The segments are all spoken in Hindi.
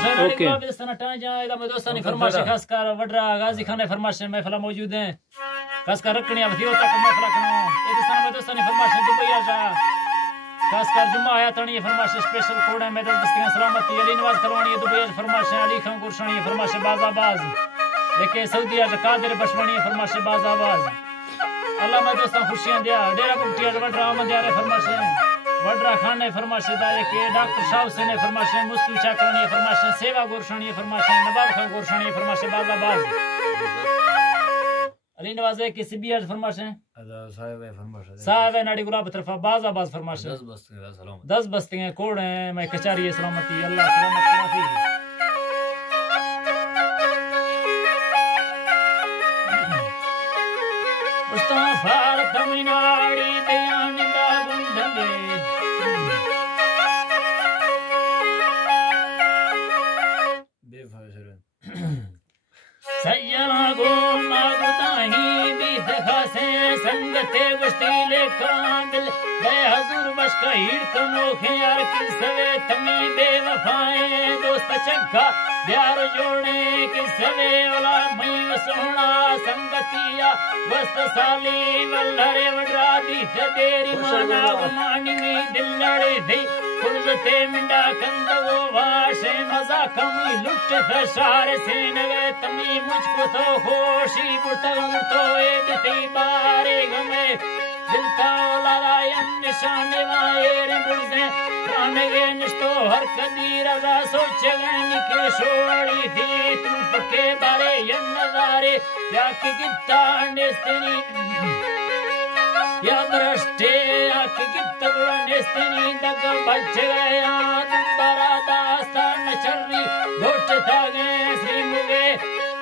ओके फरमाइश खास कर वड्रा गाजी खाने फरमाइश महफिल मौजूद है खास कर रखनी अब थियो तक महफिल खनो ए दस्तान में दोस्तानी फरमाइश दुबई आजा खास कर जुम्मा आया तणी फरमाइश स्पेशल कोड है मेदल दस्तियां सलामती अली नवाज करवानी दुबई फरमाइश अली खान गुरशानी फरमाइश बाजाबाज लेके सऊदी अज कादिर बशवानी फरमाइश बाजाबाज अल्लाह में दोस्तों खुशियां दिया डेरा कुटिया वड्रा मंदिया रे फरमाइश वड्रा खान ने फरमाइश दाए के डॉक्टर साहब से ने फरमाइश मुस्तु चाकरानी फरमाइश सेवा गुरशानी फरमाइश नवाब खान गुरशानी फरमाइश बाजाबाज अली नवाज के सीबीआर फरमाइश साहब है नाड़ी गुलाब तरफा बाजाबाज फरमाइश 10 बस्तियां कोड है मैं कचारी सलामती अल्लाह सलामत माफी उस्ता फार तमिनाड़ी दयान दा गुंडंगे सैयरा गो मागुताही भी दखासे संगते वस्तीले काबिल बे हजूर बश का हिड़ कनो ख्याल की सवे तमी बेवफाए दोस्त चक्का प्यार जोड़े की सवे वाला मई सोना संगतिया वस्त साली वल्लरे वड्रा दी तेरी माना मानी में दिल लड़े दे फुर्सते मिंडा कंदवो वाशे मजा कमी लुट फसारे से नवे तमी मुझको तो होशी बुतम तो एक थी बारे गमे दिल का लड़ायन निशाने वायर बुझे प्राण के निष्ठो हर कदी रजा सोचे गनी के छोड़ी थी तू पक्के बारे यन नजारे याकी गिफ्ता नेस्तनी या भ्रष्टे आके गिफ्त नेस्तनी दग बच गया तुम्हारा दास्तान चर्री घोट था गए श्री मुगे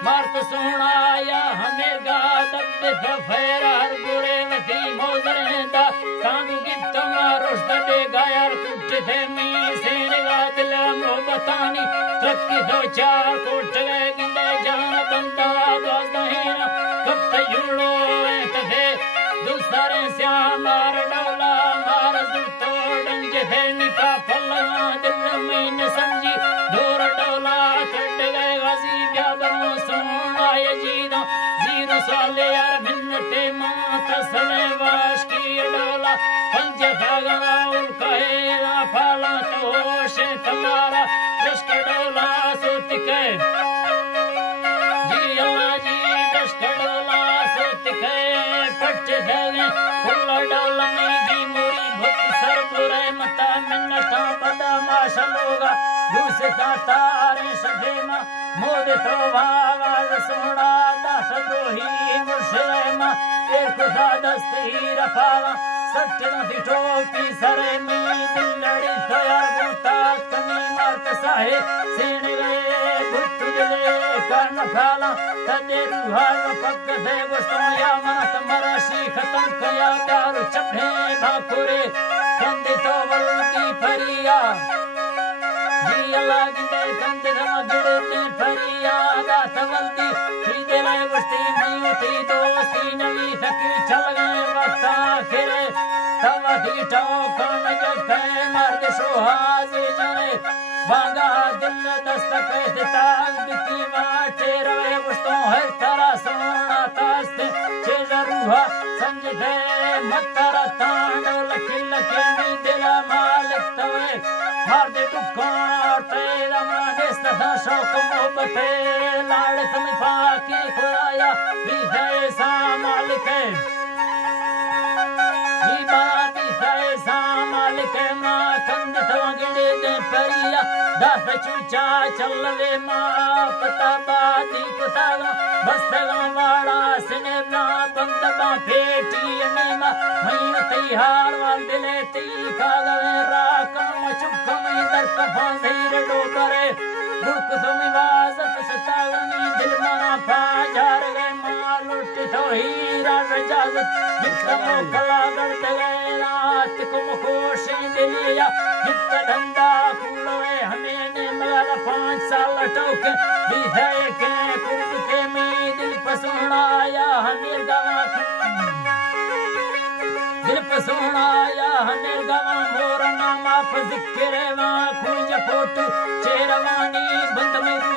मार्त सोना या हमें गा तब दफेर हर बुरे वती मोजरेंदा सांग गिफ्त मारोस दे गाया कुट थे मी सेन गा दिल मोहब्बतानी ट्रकी दो चार कोट गए गिंदे जान बंदा दोस्त दहेना कब तयुड़ो तथे दूसरे श्याम मार डोला मार जुटो डंग जथे निपा फल्ला दिल में न समझी दूर डोला चढ़ गए गाजी ब्यादरों सोनाय जीदा जीरो साले यार मिन्नते माता सले वाश की डोला पंज भागना उनका हेला फाला तो होशे तमारा दशक डोला सोत के जी अल्लाह जी दशक डोला सोत के पट धगे फुल डोला में जी मोरी भक्त सर बुरे मता मिन्नता बदा माशा लोगा दूसरा तारे सफेमा मोद तो आवाज सोना दास दोही मुर्शेमा एक खुदा दस्ती रफाला सट नदी टोपी सरे में दिल लड़ी तो यार बूता कमी मारत साहे सेन गए भुत दिले कान फाला तदे रुहार पग दे वस्तों या मनत मराशी खत्म कया प्यार चढ़े भाकुरे कंदे तो वल्की फरिया जी अल्लाह गिंदे कंदे धमा गिड़ते फरिया दास वल्की खीदे ले वस्ती मई थी दोस्ती नवी थकी चल गए वक्त आखिरे तवती टोकन जखे मर्द सुहाजी जने बांगा दिल दस्तक ताग बिकी वाटे रोए वस्तों हर तरह सोना तास्ते चेजा रूहा समझे मतरा तांडो लखिल लखे नहीं दिला मालिक तवे मार दे दुकान तेरा माने सदा शौक मोहब्बत लाड़ तुम पाके खुदाया भी है सा मालिक जी बात है सा मालिक मां कंद तवंगड़े दे परिया दास चूचा चलवे मां पता बाती कुतागा बस्तगा वाला सने ना बंद बा फेटी नीमा मई तैयार वाल दिले ती कागवे राकम चुकम दर कफा धीर डोकरे बुक तुम वाजत सतावनी दिल मना फाजार गए मां लुट तो हीरा रजाजत जितना कला करत गए रात को खुशी दिलिया जितना धंधा कुलवे हमें ने मगर 5 साल टोके विधे के कुर्ब के में दिल पसोनाया हमें गवा दिल पसोनाया हमें गवा मोर नाम आप जिक्र वा खुंज फोटो चेरवानी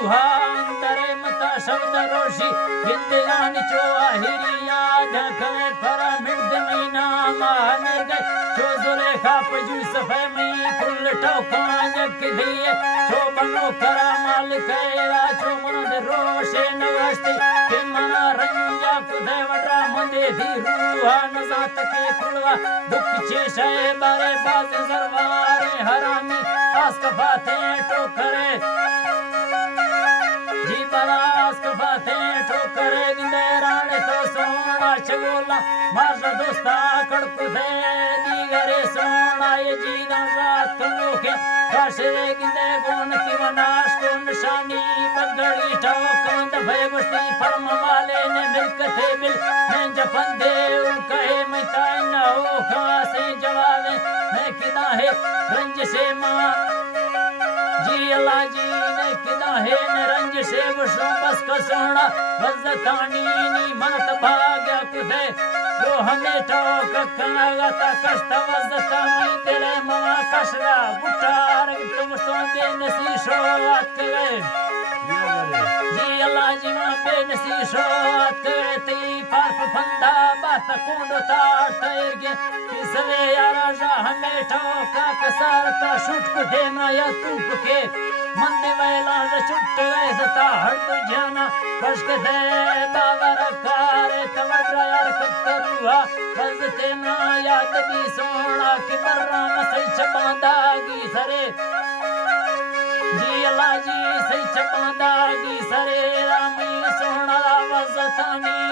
रूहा अंदर मता शब्द रोशी जिंदगानी चो आहिरिया धखवे पर मिर्द महीना माने गए चो जुलेखा पजू सफे मई कुल टोका जक दिए चो बनो करा मालिक एरा चो मन रोशे नवस्ती के मना रंजा कुदे वडरा मंदे दी रूहा नजात के कुलवा दुख छे शे बारे बाज सरवारे हरामी आस्कफाते टोकरे जी बलास कफाते ठोकरे गिंदे राणे तो सोना छगोला मार दोस्ता कड़कु दे दीगरे सोना ये जीदा रात कनोखे काशे गिंदे गोन की वनाश को निशानी बगड़ी ठोकंद भय गुस्ती फरम माले ने मिलकते मिल मैं जफंदे कहे मैं ताई न हो खासे जवाबे मैं किदा है रंज से मां जी अल्लाह जी ने किदा है न रंज से वशो बस का सोना वजतानी नी मनत भाग्य कुदे वो हमें ठोक कनागता कष्ट वजता मई दिले मवा कशरा गुटार तुम सोंदे नसी शोआत करे जी अल्लाह जी वहां पे नसी शोआत करे ती पाप फंदा बात कुंड तार तैरगे किसवे यारा जा हमें ठोका कसरता शुट को देना या तूप के मंदे वेला छुट गए दता हट जाना पश्क दे बावर कारे तवड्रा यार कतरुआ बजते ना याद भी सोना कि बर्रा मसई छबादागी सरे जी अल्लाह जी सही छबादागी सरे रामी सोना वजतानी